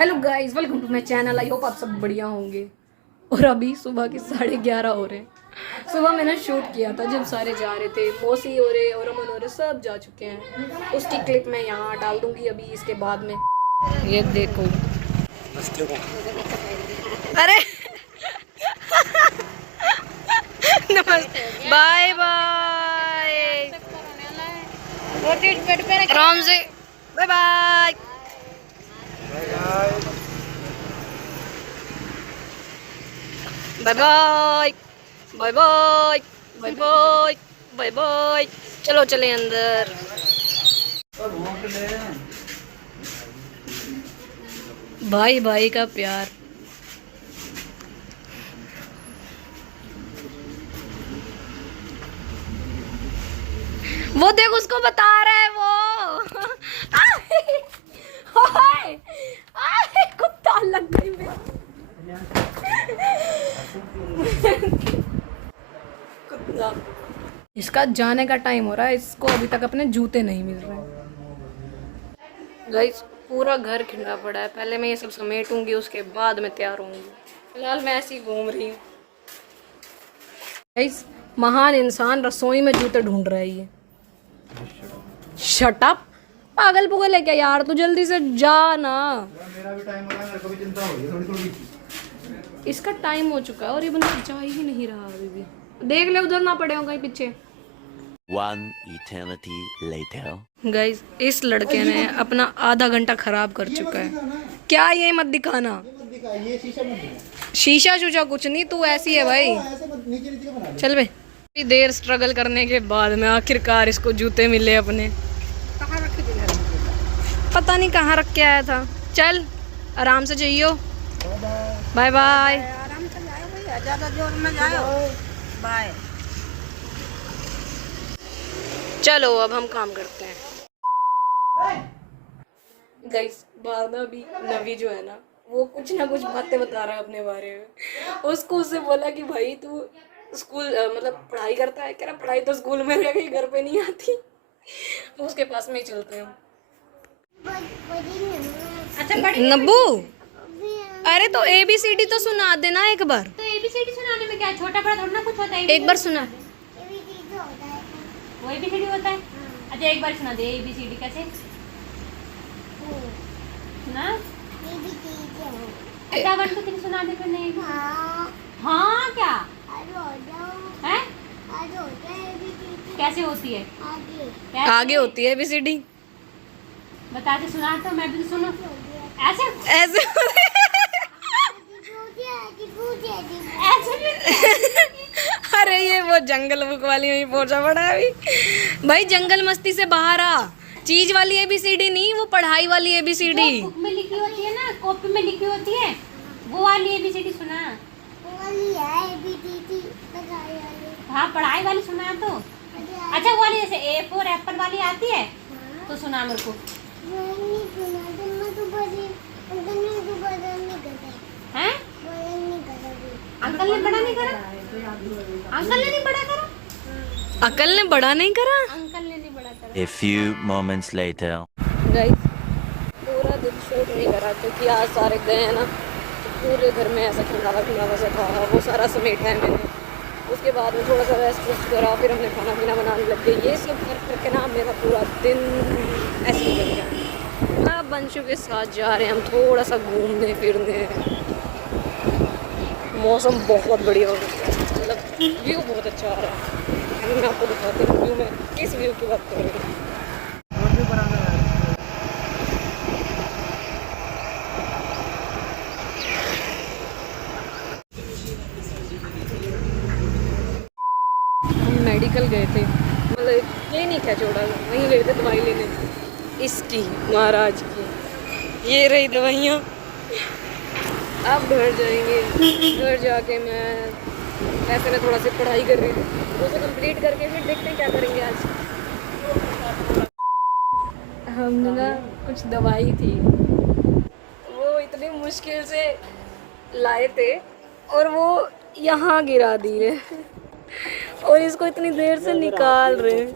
Hello guys, welcome to my channel. I hope आप सब बढ़िया होंगे। और अभी सुबह के 11:30 हो रहे हैं। सुबह मैंने शूट किया था जब सारे जा रहे थे। मौसी हो रहे और अमन हो रहे, सब जा चुके हैं। उसकी क्लिप मैं यहाँ डाल दूंगी अभी इसके बाद में। ये देखो, अरे नमस्ते, बाय बाय, आराम से, bye bye. Bye bye bye bye bye bye bye bye. चलो चले अंदर। भाई भाई का प्यार। वो देख, उसको बता रहा है वो। आए, आए, कुत्ता लग गई मैं। कुत्ता। इसका जाने का टाइम हो रहा है। इसको अभी तक अपने जूते नहीं मिल रहे हैं। गाइस, पूरा घर खिला पड़ा है। पहले मैं ये सब समेटूंगी, उसके बाद मैं तैयार होंगी। फिलहाल मैं ऐसे ही घूम रही हूँ। गाइस, महान इंसान रसोई में जूते ढूंढ रहा है। ये शट अप, पागल पुगल है क्या यार? तू जल्दी से जा ना। मेरा भी टाइम हो रहा है, मेरे को भी चिंता हो रही है थोड़ी थोड़ी। इसका टाइम हो चुका है और ये बंदा जा ही नहीं रहा अभी भी। देख ले, उधर ना पड़े हो कहीं पीछे। One eternity later. गाइस, इस लड़के ने अपना आधा घंटा खराब कर चुका है। क्या ये मत दिखाना, ये शीशा शूशा कुछ नहीं, तू ऐसी है भाई। चल बे। देर स्ट्रगल करने के बाद में आखिरकार इसको जूते मिले अपने। पता नहीं कहाँ रख के आया था। चल आराम से जाइयो। Bye bye. आराम से जाओ भैया, ज्यादा जोर में जाओ। बाय। चलो अब हम काम करते हैं। गाइस, बारना भी नवी जो है ना, वो कुछ ना कुछ बातें बता रहा है अपने बारे में। उसको उससे बोला कि भाई तू स्कूल मतलब पढ़ाई करता है? कह रहा पढ़ाई तो स्कूल में रह गई, घर पे नहीं आती। तो उसके पास में ही चलते हैं। अच्छा नब्बू, अरे तो ABCD तो सुना देना एक बार। तो ABCD सुनाने में क्या है? छोटा बड़ा थोड़ा ना कुछ होता है। एक बार सुना। वो ABCD होता है। अच्छा एक बार सुना दे ABCD कैसे सुना। अच्छा 1 2 3 सुना दे फिर। नहीं हाँ क्या है? कैसे होती है? आगे होती है ABCD। बता दे, सुना तो मैं भी तो सुनूं। ऐसे ऐसे अरे ये वो जंगल बुक वाली में पहुंचा पड़ा है अभी। भाई जंगल मस्ती से बाहर आ। चीज वाली ABCD नहीं, वो पढ़ाई वाली ABCD। बुक में लिखी होती है ना, कॉपी में लिखी होती है, वो वाली ABCD सुना। हाँ पढ़ाई वाली सुना है तो। अच्छा वो वाली जैसे A for एप्पल वाली आती है तो सुना मेरे को। हैं? अंकल ने बड़ा नहीं करा? अंकल ने नहीं बड़ा करा? अकल ने बड़ा नहीं करा? अंकल ने नहीं बड़ा करा। A few moments later. Guys, पूरा दिन शूट नहीं करा क्योंकि आज सारे गए हैं ना, तो पूरे घर में ऐसा खिलावा सा था। वो सारा समेटा है मैंने। उसके बाद में थोड़ा सा रेस्ट करा, फिर हमने खाना पीना बनाने लग गए। ये सब कर करके ना मेरा पूरा दिन ऐसे निकल गया। अब बंशु के साथ जा रहे हैं हम थोड़ा सा घूमने फिरने। मौसम बहुत बढ़िया हो रहा है, मतलब व्यू बहुत अच्छा आ रहा है। मैं आपको दिखाती हूँ व्यू में किस व्यू की बात कर रही हूँ। मेडिकल गए थे, मतलब क्लिनिक है छोटा सा, वहीं गए थे दवाई लेने। इसकी महाराज की ये रही दवाइयाँ। अब घर जाएंगे। घर जाके मैं ऐसे में थोड़ा सी पढ़ाई कर रही हूँ, उसे कंप्लीट करके फिर देखते हैं क्या करेंगे आज। हमने ना कुछ दवाई थी, वो इतनी मुश्किल से लाए थे और वो यहाँ गिरा दिए और इसको इतनी देर से निकाल रहे हैं।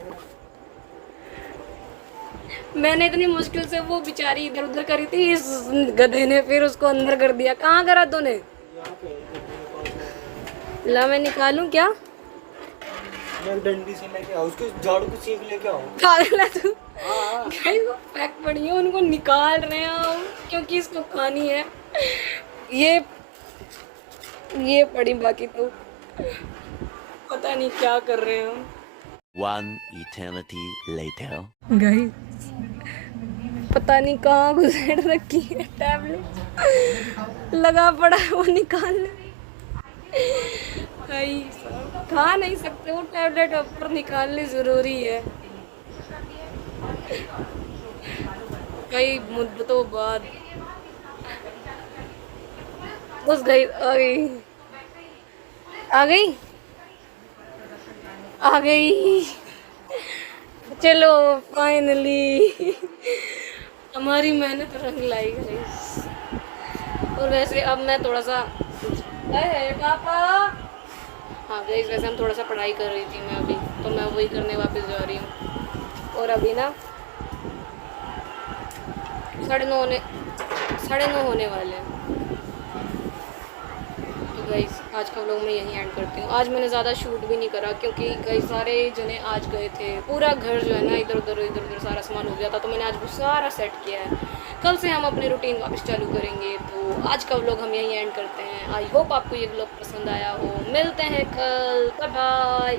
मैंने इतनी मुश्किल से वो बेचारी इधर उधर करी थी, इस गधे ने फिर उसको अंदर कर दिया। कहाँ करा तूने? ला मैं निकालूं क्या? मैं डंडी से लेके आओ, उसको झाड़ू को चीख लेके आओ। पागल है तू? गाइस वो पैक पड़ी है, उनको निकाल रहे हैं हम क्योंकि इसको खानी है। ये पड़ी, बाकी तो पता नहीं क्या कर रहे हैं हम। One eternity later. गाइस पता नहीं कहाँ घुसेड़ रखी है टैबलेट, लगा पड़ा है वो निकालने। गाइस खा नहीं सकते वो टैबलेट, ऊपर निकालनी जरूरी है। कई मुद्दतों बाद बस गई, आ गई। चलो फाइनली हमारी मेहनत रंग लाई गाइस। और वैसे अब मैं थोड़ा सा पापा, हाँ गाइस वैसे हम थोड़ा सा पढ़ाई कर रही थी मैं अभी, तो मैं वही करने वापस जा रही हूँ। और अभी ना 9:30 होने वाले हैं। तो गाइस आज का व्लॉग मैं यहीं एंड करती हूँ। आज मैंने ज़्यादा शूट भी नहीं करा क्योंकि कई सारे जने आज गए थे, पूरा घर जो है ना इधर उधर सारा सामान हो गया था, तो मैंने आज वो सारा सेट किया है। कल से हम अपनी रूटीन वापस चालू करेंगे। तो आज का व्लॉग हम यहीं एंड करते हैं। आई होप आपको ये व्लॉग पसंद आया हो। मिलते हैं कल, बाय बाय।